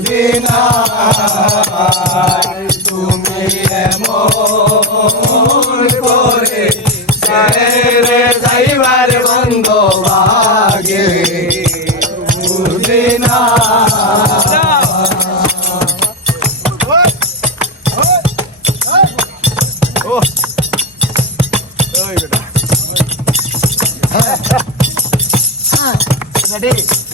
মদিনায় তুমি এমন করে রে বন্ধ ভাগে মদিনায় Ready?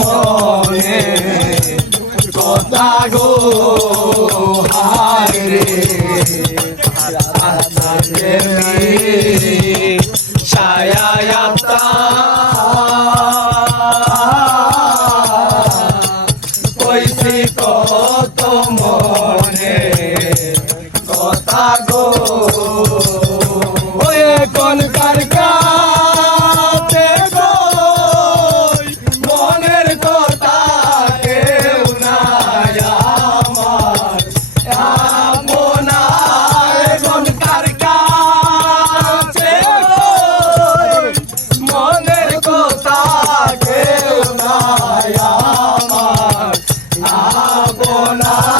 মনে কথা গো হায় রে কথা গো ওয়ে কোন কারকাতে গো মনের কথা কেউ নাই আমার। আপনার কোন কারকাতে গো মনের কথা কেউ নাই আমার। আপনার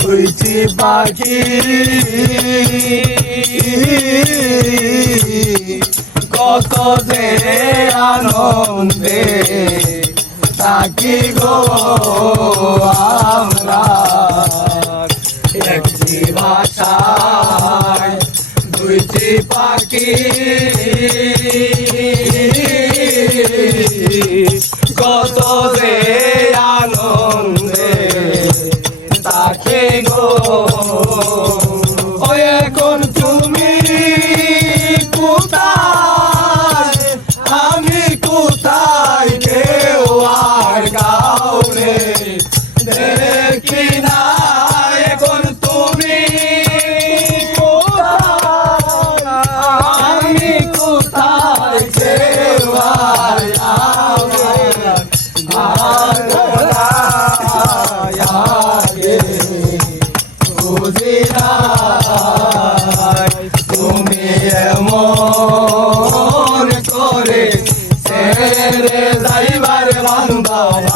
দুইটি পাখি কত যে আনন্দে থাকি গো আমরা। একটি ভাষায় দুইটি পাখি। কত যে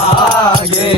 বান্ধব আগে